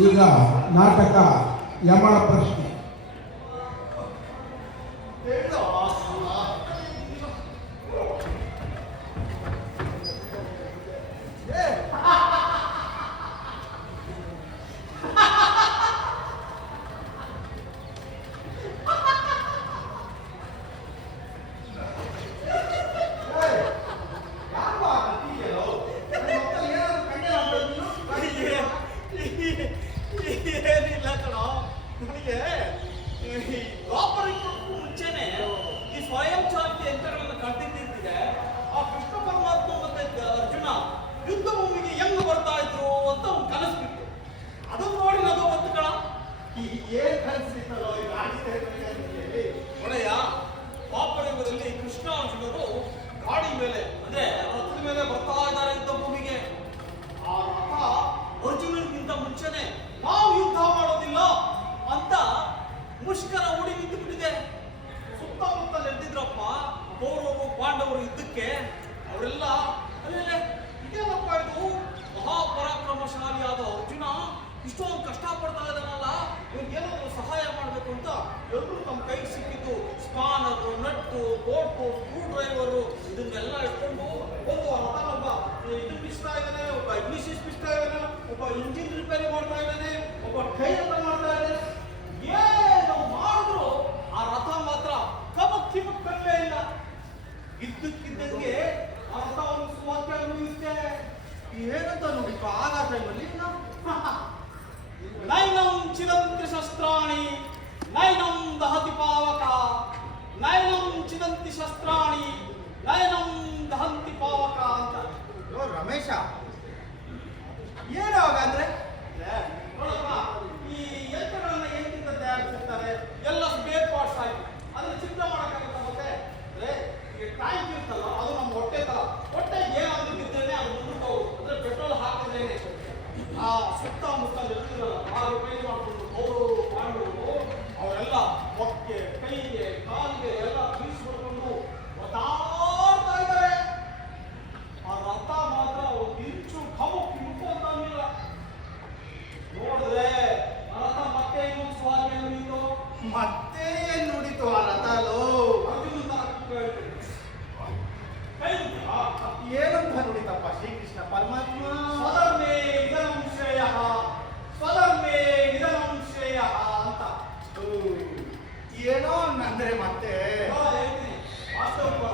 ಈಗ ನಾಟಕ ಯಮಳ ಪ್ರಶ್ನೆ. ಮುಂಚೆನೆ ಈ ಸ್ವಯಂ ಚಾಲಿತ ಯಂತ್ರಗಳನ್ನು ಕಂಡಿದ್ದಿದೆ. ಆ ಕೃಷ್ಣ ಪರಮಾತ್ಮ ಮತ್ತೆ ಅರ್ಜುನ ಯುದ್ಧ ಭೂಮಿಗೆ ಹೆಂಗ್ ಬರ್ತಾ ಇದ್ರು ಅಂತ ಒಂದು ಕನಸು ಬಿತ್ತು. ಅದನ್ನ ನೋಡಿ ನಗು ಬಂತು ಕಣ. ಏನ್ ಕನಸಿತ್ತಲ್ಲೋ ಈ ಒಡೆಯ ಯುಗದಲ್ಲಿ ಕೃಷ್ಣ ಅರ್ಜುನರು ಗಾಡಿ ಮೇಲೆ ಅಂದ್ರೆ ರಥದ ಮೇಲೆ ಬರ್ತಾ ಇದ್ದಾರೆ ಯುದ್ಧ ಭೂಮಿಗೆ. ಆ ರಥ ಅರ್ಜುನನಿಗಿಂತ ಮುಂಚೆನೆ ನಾವು ಯುದ್ಧ ಮಾಡೋದಿಲ್ಲ ಅಂತ ಮುಷ್ಕರ ಓಡಿ ನಿಂತು ಬಿಟ್ಟಿದೆ. ಸುತ್ತಮುತ್ತ ನೆರೆದಿದ್ರಪ್ಪ ಕೌರವರು ಪಾಂಡವರು ಯುದ್ಧಕ್ಕೆ. ಅವರೆಲ್ಲ ಅಲ್ಲೇ ಇದೇನಪ್ಪ ಇದು ಮಹಾಪರಾಕ್ರಮಶಾಲಿಯಾದ ಅರ್ಜುನ ಇಷ್ಟೊಂದು ಕಷ್ಟ ಪಡ್ತಾ ಇದ್ದಾನಲ್ಲ, ಇವ್ರಿಗೆ ಏನಾದ್ರು ಸಹಾಯ ಮಾಡಬೇಕು ಅಂತ ಎಲ್ಲರೂ ತಮ್ಮ ಕೈಗೆ ಸಿಕ್ಕಿದ್ದು spanner, nut, boat, screw driver ಇದನ್ನೆಲ್ಲ ಇಟ್ಕೊಂಡು ಒಂದು ರಥನೊಬ್ಬ ಇದನ್ನ ಬಿಸ್ತಾ ಇದ್ದಾನೆ, ಒಬ್ಬ ಇಗ್ನಿಷಿಯಸ್ ಬಿಸ್ತಾ ಇದ್ದಾನೆ, ಒಬ್ಬ ಇಂಜಿನ್ ರಿಪೇರಿ ಮಾಡ್ತಾ ಇದ್ದಾನೆ, ಒಬ್ಬ ಟೈರ್ ಮಾಡ್ತಾ ಇದ್ದಾನೆ. ಏನು ಮಾಡಿದ್ರು ಆ ರಥ ಮಾತ್ರ ಕಮಕ್ಕಲ್ಲೇ ಇಲ್ಲ. ಇದ್ದಕ್ಕಿದ್ದಂಗೆ ಆ ರಥ ಒಂದು ಸುವಾಕ್ಯ ಅನುಭವಿಸುತ್ತೆ. ಏನಂತ ನೋಡಿಪ್ಪ ಆಗ ಟೈಮಲ್ಲಿ ನೈನಂ ಚಿದಂತಿ ಶಸ್ತ್ರಾಣಿ ನೈನಂ ದಹತಿ ಪಾವಕ, ನೈನಂ ಚಿದಂತಿ ಶಸ್ತ್ರಾಣಿ ನೈನಂ ದಹಂತಿ ಪಾವಕ ಅಂತ. ರಮೇಶ ಏನಾವಾಗ ಅಂದ್ರೆ ಈ ಯಂತ್ರಗಳನ್ನ ಏನಿಂದ ತಯಾರಿಸಿರ್ತಾರೆ ಎಲ್ಲ ಸ್ಪೇರ್ ಪಾರ್ಟ್ಸ್ ಆಗಿ ಅದನ್ನ ಚಿತ್ರ ಮಾಡಕ್ಕಾಗತ್ತ. ಮತ್ತೆ ಅಂದ್ರೆ ಈಗ ಟ್ಯಾಂಕ್ ಇರ್ತಲ್ಲ ಅದು ನಮ್ಮ ಹೊಟ್ಟೆ ತರ, ಹೊಟ್ಟೆ ಏನಾದ್ರೂ ಬಿದ್ರೇನೆ ಅದು ಮುಂದಕ್ಕೆ ಹೋಗುತ್ತೆ. ಅಂದ್ರೆ ಪೆಟ್ರೋಲ್ ಹಾಕಿದ್ರೇನೆ ಆ ಸುತ್ತಮುತ್ತ ಇರ್ತಿರಲ್ಲ ಆ ರಿಪೇರಿ ಮಾಡ್ಕೊಂಡು ಅವರು ಪಾಂಡವರು ಅವರೆಲ್ಲ ಹೊಟ್ಟೆ ಕೈಗೆ ಕಾಲಿಗೆ ಎಲ್ಲ ಬೀಸ್ ಹೊಡ್ಕೊಂಡು ಒತ್ತಾಡ್ತಾ ಇದ್ದಾರೆ. ಆ ರಥ ಮಾತ್ರ ಒಂದು ಇಂಚು ಕಮಕ್ಕಿ ಮುಟ್ಟೋದಿಲ್ಲ. ನೋಡಿದ್ರೆ ರಥ ಮತ್ತೆ ಇನ್ನೊಂದು ಸ್ವಾಮಿ ನುಡಿತು. ಮತ್ತೆ ಏನ್ ನುಡಿತು ಆ ರಥಲು? ಏನಂತ ನುಡಿತಪ್ಪ ಶ್ರೀಕೃಷ್ಣ ಪರಮಾತ್ಮ? ಸ್ವಧರ್ಮೇ ನಿಧನಂ ಶ್ರೇಯಃ, ಸ್ವಧರ್ಮೇ ನಿಧನಂ ಶ್ರೇಯಃ ಅಂತ. ಏನೋ ಅಂದ್ರೆ ಮತ್ತೆ ಹೇಳ್ತೀನಿ ವಾಸ್ತವ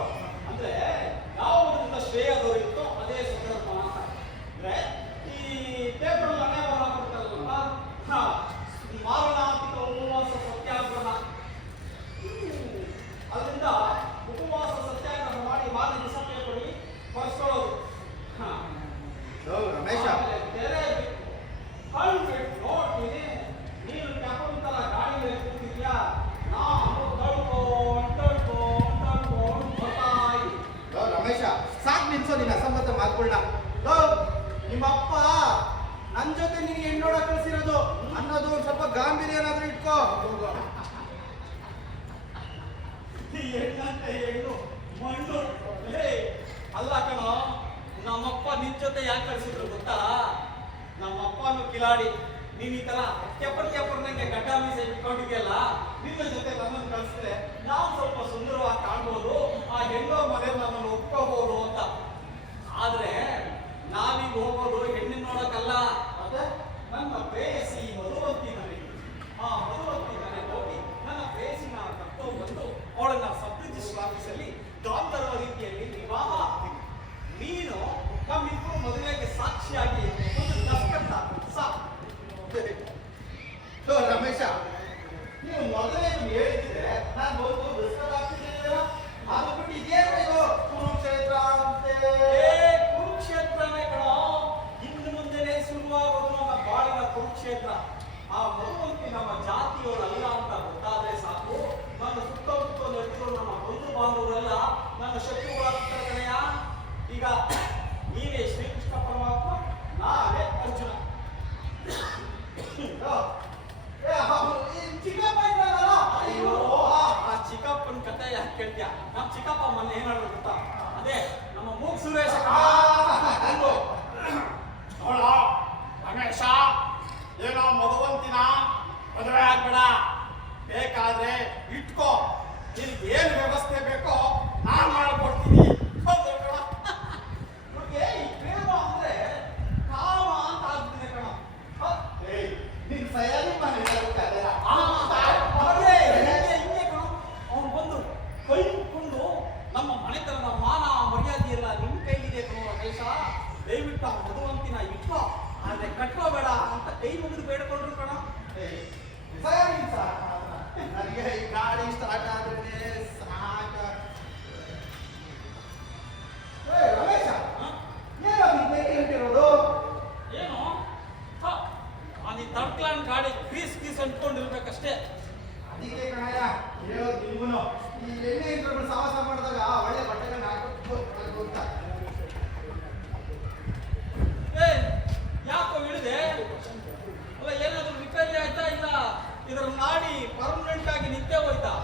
ಅಂದ್ರೆ ಯಾವುದರಿಂದ ಶ್ರೇಯ ದೊರೆಯುತ್ತೋ ಅದೇ ಸ್ವಧರ್ಮ ಅಂತ. ಅಂದ್ರೆ ಈ ಪೇಪರ್ ಅನೇ ಬರ ಕೊಡ್ತಾರಲ್ಲ ಮಾರಣಾಂತಿಕ ಉಪವಾಸ ಸತ್ಯಾಗ್ರಹ, ಅದರಿಂದ ಉಪವಾಸ ಸತ್ಯಾಗ್ರಹ ಮಾಡಿ ಮಾರನೇ ದಿವಸ ಪೇಪರ್ ಬರ್ಸ್ಕೊಳ್ಳೋದು. ರಮೇಶ ತೆರೆ ಕಳ್ಬಿಟ್ಟು ನೋಡ್ತೀನಿ ನೀನು ಕೆಪ್ಪಂತರ ಗಾಡಿ ಮೇಲೆ ಕೂತಿದ್ಯಾ, ನಾನು ತಳ್ಕೊಂಡು ಬರ್ತಾ ಇದ್ದೀನಿ. ರಮೇಶ ಸಾಕ್ ನಿಲ್ಸೋ ನಿನ್ನ ಅಸಂಬದ್ಧ ಮಾತುಗಳನ್ನ. ನಿಮ್ಮಪ್ಪ ನನ್ ಜೊತೆ ನಿನಗೆ ಹೆಣ್ಣೋಡ ಕಳಿಸಿರೋದು ಅನ್ನೋದು ಒಂದ್ ಸ್ವಲ್ಪ ಗಾಂಭೀರ್ಯ ಏನಾದ್ರೂ ಇಟ್ಕೋ. ಹೆಣ್ಣಂತೆ ಹೆಣ್ಣು ಮಣ್ಣು ಅಲ್ಲ ಕಣ. ನಮ್ಮಪ್ಪ ನಿನ್ ಜೊತೆ ಯಾಕೆ ಕಳಿಸಿದ್ರು ಗೊತ್ತಾ? ನಮ್ಮಪ್ಪನು ಕಿಲಾಡಿ. ನೀನ್ ಈ ತರ ಕೆಪ್ಪರ್ನಂಗೆ ಗಡ್ಡ ಮೀಸೆ ಇಟ್ಕೊಂಡಿದ್ಯಲ್ಲ, ನಿನ್ನ ಜೊತೆ ನನ್ನನ್ನು ಕಳಿಸಿದ್ರೆ ನಾವು ಸ್ವಲ್ಪ ಸುಂದರವಾಗಿ ಕಾಣ್ಬೋದು, ಆ ಹೆಣ್ಣೋ ಮನೆ ನನ್ನನ್ನು ಒಪ್ಕೋಬಹುದು ಅಂತ. ಆದ್ರೆ ನಾವೀಗ ಹೋಗೋದು ಹೆಣ್ಣಿನ ನೋಡಕ್ಕಲ್ಲ, ಮತ್ತೆ ನನ್ನ ಪ್ರೇಯಸಿ ಮಧುವಂತಿ ಮನೆಗೆ. ಆ ಮಧುವಂತಿ ಮನೆಗೆ ಹೋಗಿ ನನ್ನ ಪ್ರೇಯಸಿನ ಕರ್ಕೊಂಡು ಬಂದು ಅವಳನ್ನ ಸಬ್ ರಿಜಿಸ್ಟರ್ ಆಫೀಸಲ್ಲಿ ಗಾಂಧರ್ವ ರೀತಿಯಲ್ಲಿ ವಿವಾಹ ಆಗ್ತೀನಿ. ನೀನು ನಮ್ಮಿಬ್ಬರು ಮದುವೆಗೆ ಸಾಕ್ಷಿಯಾಗಿ ಒಂದು ದಸ್ಕತ್ ಸಾಕು. ರಮೇಶ ನೀವು ಮೊದಲೇ ಹೇಳಿದ್ರೆ ನಾನು ಬಂದು ದಸ್ಕತ್ ಆಗ್ತಿದ್ದೀರ. ಅದು ಬಿಟ್ಟು ಇದೇನು ಕುರುಕ್ಷೇತ್ರ ಅಂತೆ. ಕುರುಕ್ಷೇತ್ರನೇ ಕಣ. ಇನ್ನು ಮುಂದೆನೆ ಶುರುವಾಗೋದು ನಮ್ಮ ಬಾಳಿನ ಕುರುಕ್ಷೇತ್ರ. ಆ ಮಧುವಂತಿ ನಮ್ಮ ಜಾತಿಯವರಲ್ಲ ಅಂತ ಗೊತ್ತಾದ್ರೆ ಸಾಕು, ನನ್ನ ಸುತ್ತಮುತ್ತ ನಡೆದಿರೋ ನಮ್ಮ ಬಂಧು ಬಾಂಧವರೆಲ್ಲ ನನ್ನ ಶತ್ರುಗಳಾಗ್ತಾರೆ ಕಣಯ್ಯ. ಈಗ ನೀವೇ ಶ್ರೀಕೃಷ್ಣ ಪರಮಾತ್ಮ, ನಾವೇ ಅರ್ಜುನ. ಚಿಕ್ಕಪ್ಪ ಇದ್ದಾರಲ್ಲ, ಅಯ್ಯೋ ಆ ಚಿಕ್ಕಪ್ಪನ ಕತೆ ಯಾಕೆ ಕೇಳ್ತೀಯ? ನಮ್ಮ ಚಿಕ್ಕಪ್ಪ ಮೊನ್ನೆ ಏನಾದ್ರು ಗೊತ್ತಾ? ಅದೇ ನಮ್ಮ ಮೂಗ್ ಸುರೇಶ ರಮೇಶ ಏನೋ ಮದುವಂತಿನ ಮದುವೆ ಆಗ್ಬೇಡ, ಬೇಕಾದ್ರೆ ಇಟ್ಕೋ, ನಿನಗೆ ಏನು ವ್ಯವಸ್ಥೆ ಬೇಕೋ ನಾನ್ ಮಾಡ್ಕೊಡ್ತೀನಿ. ಹೌದು ಕಣ. ಇವ್ರಿಗೆ ಈ ಪ್ರೇಮ ಅಂದ್ರೆ ಕಾಮ ಅಂತ ಆಗ್ಬಿಟ್ಟಿದೆ ಕಣ. ನಿನ್ ಸಯಾಲಿ ಮನೆ ಅವನು ಬಂದು ಕೈ ಮುಕ್ಕೊಂಡು ನಮ್ಮ ಮನೆತನದ ಮಾನ ಮರ್ಯಾದೆ ಎಲ್ಲ ನಿಮ್ ಕೈಲಿದೆ ಕಣೋ ರಮೇಶ, ದಯವಿಟ್ಟು ಆ ಮಧುವಂತಿನ ಇಟ್ಕೋ, ಆದ್ರೆ ಕಟ್ಕೋಬೇಡ ಅಂತ ಕೈ ಮುಗಿದು ಬೇಡ್ಕೊಂಡ್ರು ಕಣ. ನನಗೆ ಈ ಗಾಡಿ ಸ್ಟಾರ್ಟ್ ಆದ್ರೆ ಸಾಕ. ರಮೇಶ, ಏನೋ ನೀನು ಏನು ನೀನ್ ತಡ್ಕ್ಲಾನ್ ಗಾಡಿ ಕ್ರೀಸ್ ಕ್ರೀಸ್ ಅಂಟ್ಕೊಂಡಿರ್ಬೇಕಷ್ಟೇ. ಅದಕ್ಕೆ ಕಣಯ್ಯ ಹೇಳೋದು ನಿಮ್ಗುನು, ಈ ಎಣ್ಣೆ ಯಂತ್ರಗಳು ಸಾಹಸ ಮಾಡಿದಾಗ ಒಳ್ಳೆ ಬಟ್ಟೆಗಳನ್ನ ಹಾಕೊಂಡು ಅಂತ. ಯಾಕೋ ಇಳಿದೆ? ಅಲ್ಲ ಏನಾದ್ರು ರಿಪೇರಿ ಆಯ್ತಾ, ಇಲ್ಲ ಇದರ ನಾಡಿ ಪರ್ಮನೆಂಟ್ ಆಗಿ ನಿಂತೇ ಹೋಯ್ತಾ?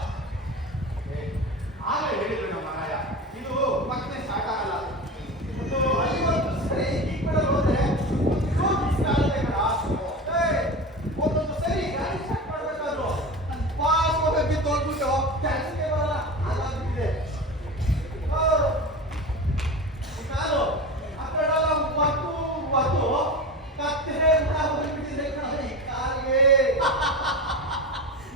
ಆಗಲೇ ಹೇಳಿದ್ರು ನಮ್ಮ ಮಹಾರಾಯ, ಇದು ಮತ್ತೆ ಸ್ಟಾರ್ಟ್ ಆಗಲ್ಲ. ಒಂದು 50 ಸರಿ ಕೀಕ್ಬಿಡಲು ಹೋದ್ರೆ ಒಂದೊಂದು ಸರಿ ಗಾಡಿ ಸ್ಟಾರ್ಟ್ ಮಾಡ್ಬೇಕಾದ್ರು ನನ್ನ ಪಾಸ್ ಹೋಗಿ ತೋರ್ಬಿಟ್ಟು ಕೆಲಸಕ್ಕೆ ಬರಲ್ಲ, ಅದಾಗ್ಬಿಟ್ಟಿದೆ. ಕಾಲು ಆ ಕಡೆ ಬತ್ತು ಕತ್ತೆ ಹೋಗ್ಬಿಟ್ಟಿದೆ ಕಣ ಈ ಕಾಲಿಗೆ.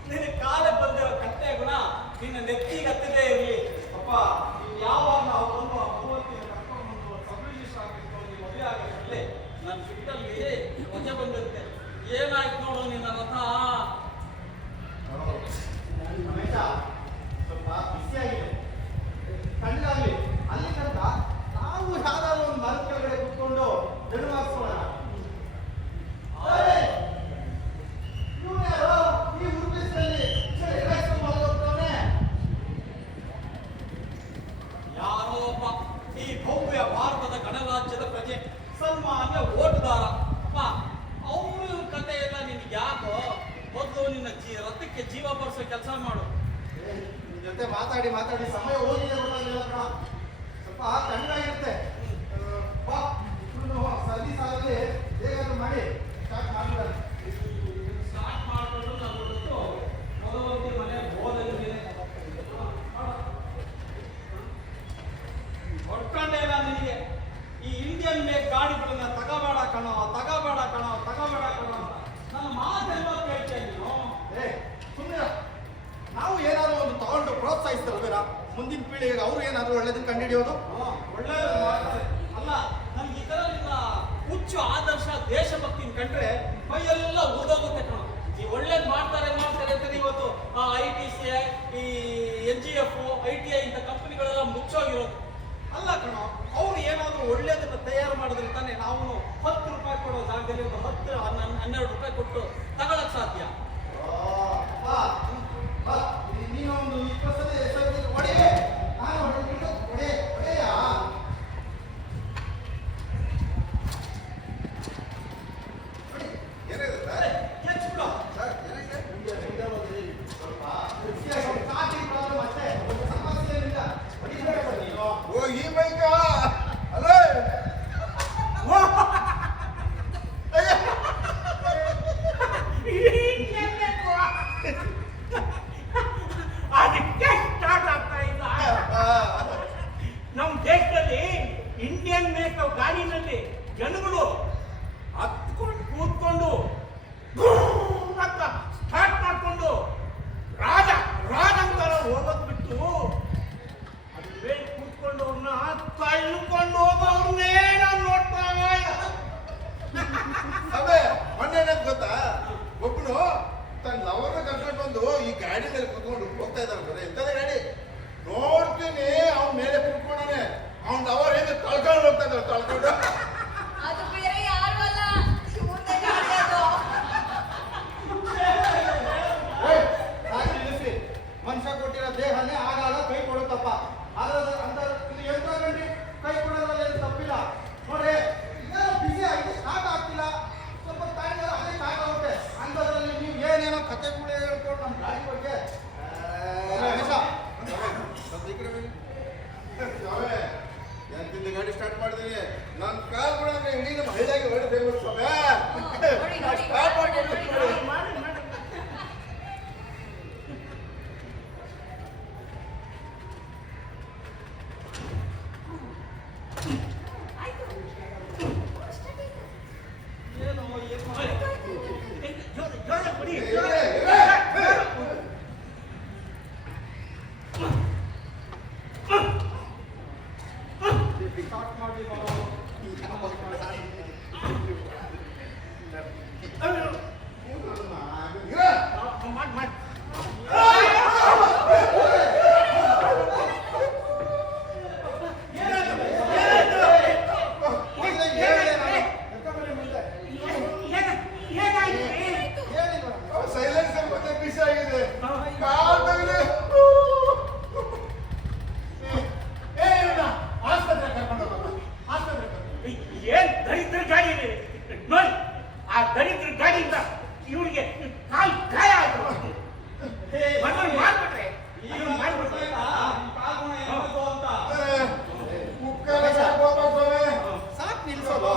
ನಿನ್ನ ಕಾಲೇ ಬಂದಿರೋ ಕತ್ತೆ ಗುಣ ನಿನ್ನ ನೆತ್ತಿಗೆ ಹತ್ತದೇ ಇರಲಿ. ಅಪ್ಪ ನೀನು ಯಾವಾಗ ನಾವು ಬಂದು ಆ ಭಗವಂತಿನ ಕರ್ಕೊಂಡು ಬಂದು ಸಬ್ರಿಜಿಸ್ಟರ್ ಆಗಿರ್ಬೋದು, ಮದುವೆ ಆಗಿರಲಿ ನನ್ನ ಬಿಟ್ಟಲ್ಲಿ ವಜೆ ಬಂದಿರುತ್ತೆ. ಏನಾಯ್ತು ನೋಡು ನಿನ್ನ ರಥ? ರಮೇಶ, ಸ್ವಲ್ಪ ಬಿಸಿಯಾಗಿದೆ, ತಣ್ಣಗಾಗ್ಲಿ. ಅಲ್ಲಿ ತನಕ ನಾವು ಯಾವ್ದಾದ್ರು ಒಂದು ಮರದ ಕೆಳಗಡೆ ಕುತ್ಕೊಂಡು ಜಡು ಹಾಕ್ಸೋಣ. ಇವ್ನು ಯಾರು ಈ ಉಡುಪಿಸಲ್ಲಿ ಹೋಗ್ತಾನೆ? ಯಾರೋ ಒಬ್ಬ ಈ ಭವ್ಯ ಭಾರತದ ಗಣರಾಜ್ಯದ ಪ್ರಜೆ, ಸನ್ಮಾನ್ಯ ಓಟುದಾರ. ಅಪ್ಪ ಅವನು ಕತೆ ಎಲ್ಲ ನಿನ್ಗೆ ಯಾಕೋ? ಮೊದಲು ನಿನ್ನ ರಥಕ್ಕೆ ಜೀವ ಬರ್ಸೋ ಕೆಲಸ ಮಾಡು. ನಿನ್ ಜೊತೆ ಮಾತಾಡಿ ಮಾತಾಡಿ ಸಮಯ ಹೋಗಿದೆ ಗೊತ್ತಾಗಿಲ್ಲ ಕಣ. ಸ್ವಲ್ಪ ತಣ್ಣಗಾಗಿರುತ್ತೆ. ಬಾ, ಸರ್ವಿಸ್ ಆಗಲಿ, ಹೇಗಾದ್ರೂ ಮಾಡಿ ಸ್ಟಾರ್ಟ್ ಮಾಡ್ಬಿಡೋಣ. ಸ್ಟಾರ್ಟ್ ಮಾಡಿಕೊಂಡು ನಾವು ಮೊದಲೊಂದು ಮನೆ ಹೋದಲ್ಲಿ ಹೊಡ್ಕೊಂಡೇ ಇಲ್ಲ ನಿನಗೆ. ಈ ಇಂಡಿಯನ್ ಮೇಕ್ ಗಾಡಿಗಳನ್ನ ತಗೋಬೇಡ ಕಣೋ, ತಗೋಬೇಡ ಕಣೋ, ತಗೋಬೇಡ ಕಣೋ ಅಂತ ನನ್ನ ಮಾತೆಲ್ಲ ಕೇಳ್ತೇನೆ ನೀನು. ಸುಮ್ಮನೆ ನಾವು ಏನಾದ್ರು ಒಂದು ತಗೊಂಡು ಪ್ರೋತ್ಸಾಹಿಸ್ತಾರಲ್ವೇರಾ, ಮುಂದಿನ ಪೀಳಿಗೆಗೆ ಅವ್ರು ಏನಾದ್ರು ಒಳ್ಳೇದನ್ನ ಕಂಡುಹಿಡಿಯೋದು. ಒಳ್ಳೇದು ಮಾಡ್ತಾರೆ. ಅಲ್ಲ ನನ್ಗೆ ಈ ತರ ನಿನ್ನ ಹುಚ್ಚು ಆದರ್ಶ ದೇಶಭಕ್ತಿನ ಕಂಡ್ರೆ ಮೈಯೆಲ್ಲ ಊದೋಗುತ್ತೆ ಕಣೋ. ಈ ಒಳ್ಳೇದು ಮಾಡ್ತಾರೆ ಮಾಡ್ತಾರೆ ಅಂತ ಇವತ್ತು ITC, ಈ NGF, ITI ಇಂಥ ಕಂಪನಿಗಳೆಲ್ಲ ಮುಚ್ಚೋಗಿರೋದು. ಅಲ್ಲ ಕಣೋ, ಅವ್ರು ಏನಾದ್ರು ಒಳ್ಳೇದನ್ನ ತಯಾರು ಮಾಡಿದ್ರೆ ತಾನೇ ನಾವು 10 ರೂಪಾಯಿ ಕೊಡೋ ಜಾಗದಲ್ಲಿ ಒಂದು 10-12 ರೂಪಾಯಿ ಕೊಟ್ಟು ತಗೊಳಕ್ ಸಾಧ್ಯ. ನೀನು ಒಂದು 20 ಸಲ ಒಡೆ, ನಾನು ಒಡೆಯ. ಅಂತ ಇವಳಿಗೆ ಕಾಲ್ ಗಾಯ ಆಯ್ತು. ಮದ್ವೆ ಮಾಡ್ಬಿಟ್ರೆ ಈಗ ಅದನ್ನ ಮಾಡ್ಬಿಟ್ರೆ ಕಾಲ್ಗುಣ ಏನಾಯ್ತು ಅಂತ ಸಾಕು ನಿಲ್ಸೋದು.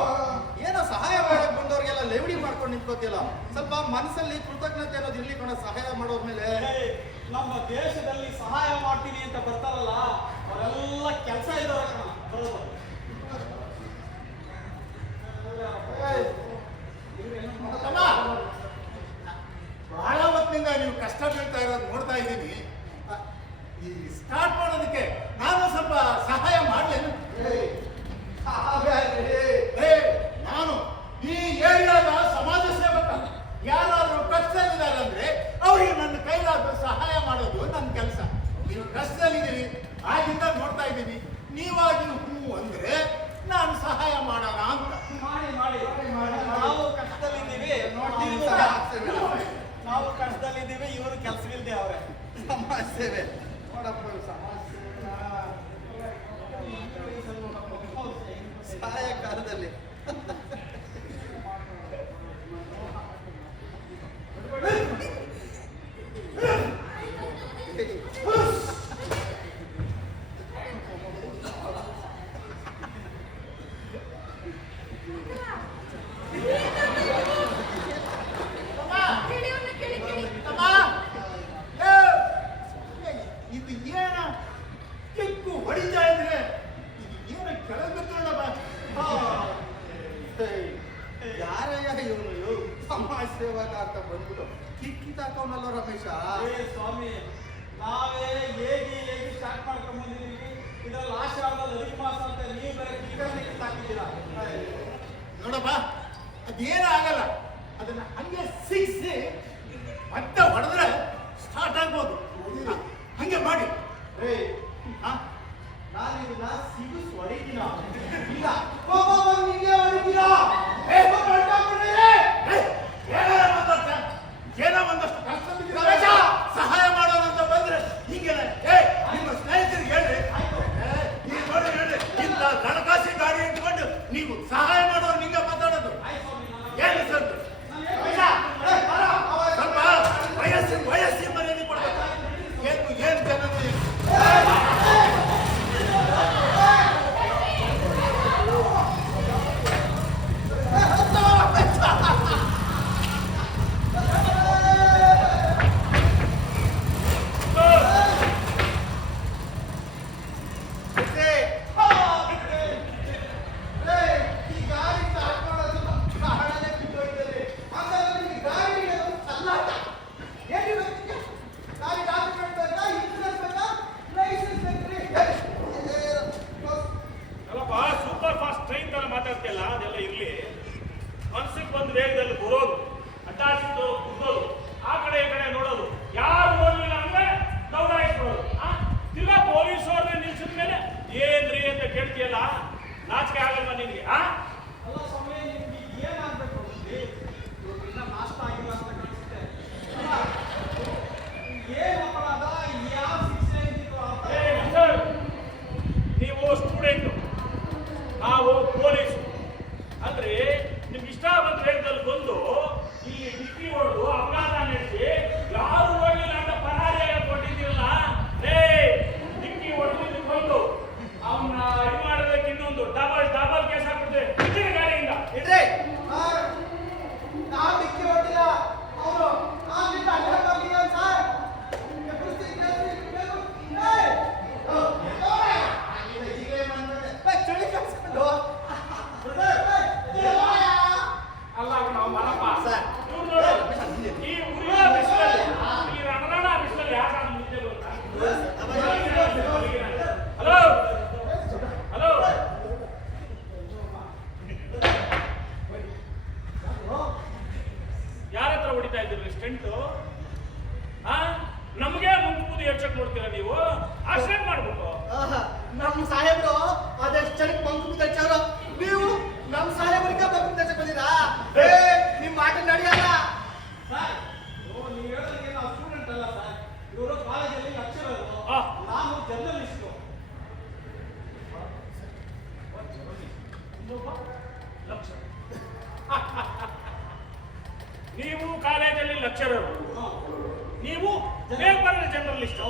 ಏನೋ ಸಹಾಯ ಮಾಡಕ್ ಬಂದವ್ರಿಗೆಲ್ಲ ಲೆವಡಿ ಮಾಡ್ಕೊಂಡು ನಿಂತ್ಕೋತಿಯಲ್ಲ. ಸ್ವಲ್ಪ ಮನಸ್ಸಲ್ಲಿ ಕೃತಜ್ಞತೆ ಅನ್ನೋದು ಇರ್ಲಿ ಕಣ. ಸಹಾಯ ಮಾಡೋರ್ ಮೇಲೆ ನಮ್ಮ ದೇಶದಲ್ಲಿ ಸಹಾಯ ಮಾಡ್ತೀನಿ ಅಂತ ಬರ್ತಾರಲ್ಲ ಅವರೆಲ್ಲ ಕೆಲಸ ಇದ್ದವ್ರ ಕಣ. ತಮ್ಮ, ಬಹಳ ಹೊತ್ತಿನಿಂದ ನೀವು ಕಷ್ಟ ಬೀಳ್ತಾ ಇರೋದು ನೋಡ್ತಾ ಇದ್ದೀನಿ. ಈ ಸ್ಟಾರ್ಟ್ ಮಾಡೋದಕ್ಕೆ ನಾನು ಸ್ವಲ್ಪ ಸಹಾಯ ಮಾಡ್ಲೇನು? ನಾನು ಈ ಏರಿಯಾದ ಸಮಾಜ ಸೇವಕ. ಯಾರಾದ್ರೂ ಕಷ್ಟದಲ್ಲಿದ್ದಾರೆ ಅಂದ್ರೆ ಅವರಿಗೆ ನನ್ನ ಕೈಲಾದ ಸಹಾಯ ಮಾಡೋದು ನನ್ನ ಕೆಲಸ. ನೀವು ಕಷ್ಟದಲ್ಲಿದ್ದೀರಿ, ಆಗಿಂದ ನೋಡ್ತಾ ಇದ್ದೀನಿ. ನೀವಾಗಿ ಹೂ ಅಂದ್ರೆ ನಾನು ಸಹಾಯ ಮಾಡೋಣ ಅಂತ. ಮಾಡಿ ನಾವು ಕಷ್ಟದಲ್ಲಿದ್ದೀವಿ. ನಾವು ಕಷ್ಟದಲ್ಲಿದ್ದೀವಿ, ಇವರು ಕೆಲಸವಿಲ್ಲದೆ ಅವ್ರೆ. ಸಮಾಜ ಸೇವೆ ನೋಡಪ್ಪ. ಸಮಾಜ ಸಹಾಯ ಕಾಲದಲ್ಲಿ ಇದು ಏನ ಕಿಕ್ಕು ಹೊಡಿತಾ ಇದ್ರೆ ಇದು ಏನ ಕೆಳಗೆ ಯಾರಯ್ಯ ಇವನು ಸಮಾಜ ಸೇವಕ ಅಂತ ಬಂದ್ಬಿಟ್ಟು ಕಿಕ್ಕಿ ತಾಕವನಲ್ಲ ರಮೇಶ. ಸ್ವಾಮಿ, ನಾವೇ ಹೇಗೆ ಸ್ಟಾರ್ಟ್ ಮಾಡ್ಕೊಂಡ್ ಬಂದಿದ್ದೀವಿ. ಇದ್ರಲ್ಲಿ ಆಶಾವಾದ ಮಾಸ ಅಂತ ನೀವು ಬೇರೆ ಕಿಕ್ಕಿ ತಾಕಿದ್ದೀರಾ. ನೋಡಪ್ಪ, ಅದೇನ ಆಗಲ್ಲ. ಅದನ್ನ ಹಂಗೆ ಸಿಕ್ಸಿ ಮತ್ತೆ ಹೊಡೆದ್ರೆ ಸ್ಟಾರ್ಟ್ ಆಗ್ಬೋದು. ಹಂಗೆ ಮಾಡಿ. ನಾನು ಇದನ್ನ ಸಿಗಿಸ್ ಹೊಡಿತೀನ ಇಲ್ಲ ನಿಮಗೆ ಹೊಡಿತೀರಾ? ಏನೋ ಒಂದಷ್ಟು ಕಷ್ಟ ಸಹಾಯ ಮಾಡೋಣ ಅಂತ ಬಂದ್ರೆ ಹಿಂಗೆ ನಿಮ್ಮ ಸ್ನೇಹಿತರಿಗೆ ಹೇಳ್ರಿ. ನೀವು ನೋಡಿ ಹೇಳ್ರಿ, ಇಂಥ ಹಣಕಾಸಿ ಗಾಡಿ ಇಟ್ಕೊಂಡು ನೀವು ಸಹಾಯ ಮಾಡೋರು ನಿಂಗೆ ಮಾತಾಡೋದು ಏನು ಸರ್? ಸ್ವಲ್ಪ ವಯಸ್ಸಿ ಮರ್ಯಾದೆ ಕೊಡ್ಬೇಕು. ಏನು ಜನ ಸೂಪರ್ ಫಾಸ್ಟ್ ಟ್ರೈನ್ ತರ ಮಾತಾಡ್ತಿಯಲ್ಲ, ಅದೆಲ್ಲ ಇರ್ಲಿ. ಮನ್ಸಿಗೆ ಬಂದ ವೇಗದಲ್ಲಿ ಬರೋದು, ಅಡ್ಡಾಡ್ಸಿದ್ದು ಕುದ್ದೋದು, ಆ ಕಡೆ ಈ ಕಡೆ ನೋಡೋದು, ಯಾರು ನೋಡ್ಲಿಲ್ಲ ಅಂದ್ರೆ ದೌಡಾಯಿಸ್ಬಿಡೋದು. ತಿರ್ಗಾ ಪೊಲೀಸವ್ರನ್ನ ನಿಲ್ಸಿದ ಮೇಲೆ ಏನ್ರಿ ಅಂತ ಕೇಳ್ತೀಯಲ್ಲ, ನಾಚಿಕೆ ಆಗಲ್ವಾ ನಿನ್ಗೆ? ಅಲ್ಲ ಸ್ವಾಮಿ, ನಿಮ್ಗೆ ಏನಾಗ್ಬೇಕು ಇನ್ನ ನಾಷ್ಟ ಆಗಿಲ್ಲ ಅಂತ ಕಾಣಿಸುತ್ತೆ. ಏನ್ ಅಪರಾಧ, ಯಾವ ಶಿಕ್ಷೆ ಅಂತಿದ್ರು ನೀವು ಸ್ಟೂಡೆಂಟು, ನಾವು ಪೊಲೀಸ್ ಅಂದ್ರೆ ನಿಮ್ಗೆ ಇಷ್ಟ ಬಂದ ವೇಗದಲ್ಲಿ ಬಂದು ಇಲ್ಲಿ ಡಿಕ್ಕಿ ಹೊಡೆದು ಅಪರಾಧ ನಡೆಸಿ ಯಾರು ಹೋಗಿಲ್ಲ ಅಂತ ಪರಾರಿಯಾಗಿ ಕೊಟ್ಟಿದ್ದೀರಲ್ಲ. ಡಿಕ್ಕಿ ಹೊಡೆದು ಬಂದು ಅವನ್ನ ಇದು ಮಾಡೋದಕ್ಕೆ ಇನ್ನೊಂದು ಡಬಲ್ ಕೇಸ್ ಹಾಕ್ಬಿಡ್ತೇವೆ ಗಾಡಿಯಿಂದ. ಇಡ್ರಿ. ನಾವು ಡಿಕ್ಕಿ ಹೊಟ್ಟಿಲ್ಲ, ಅವರು ನಾನಿಂದ ಅಡ್ಡ ಬರ್ಲಿಲ್ಲ ಸರ್. ಚಳಿ ಕಳ್ಸ್ಕೊಂಡು ಅಲ್ಲ ನಾವು ಮರಪ್ಪ ಸರ್. ಇವ್ರು ನೋಡು, ಈ ಉರಿಯೋ ಬಿಸಿಲಲ್ಲಿ, ಈ ರಣರಣ ಬಿಸಿಲಲ್ಲಿ ಯಾಕಾದ್ರೂ ನಿದ್ದೆ ಬರುತ್ತಾ? ಹಲೋ ಹಲೋ, ಯಾರ ಹತ್ರ ಹೊಡಿತಾ ಇದ್ದೀರಿ ಸ್ಟೆಂಟು? ನಮಗೆ ಮುಂಕುದಿ ಹೆಚ್ಚಕ್ ನೋಡ್ತೀರಾ ನೀವು? ಆಶ್ರಯ ಮಾಡ್ಬಿಟ್ಟು ನಮ್ಮ ಸಾಹೇಬ್ರು ಅದೆಷ್ಟು ಜನಕ್ಕೆ ಬಂದು ತೆಚ್ಚವ್ರು. ನೀವು ನಮ್ಮ ಸಾಹೇಬ್ರಿಗೆ ಬಂದು ತೆಚ್ಚಕ್ ಬಂದಿರಾ? ನಿಮ್ ಮಾಟ ನಡೆಯಲ್ಲ ಸರ್. ನೀವು ಹೇಳೋದಕ್ಕೆ ನಾವು ಸ್ಟೂಡೆಂಟ್ ಅಲ್ಲ ಸರ್, ಇವರು ಕಾಲೇಜಲ್ಲಿ ಲೆಕ್ಚರರ್, ನಾನು ಜರ್ನಲಿಸ್ಟು. ನೀ ನೀವು ಕಾಲೇಜಲ್ಲಿ ಲೆಕ್ಚರರ್, ನೀವು ಪೇಪರ್ ಜರ್ನಲಿಸ್ಟ್.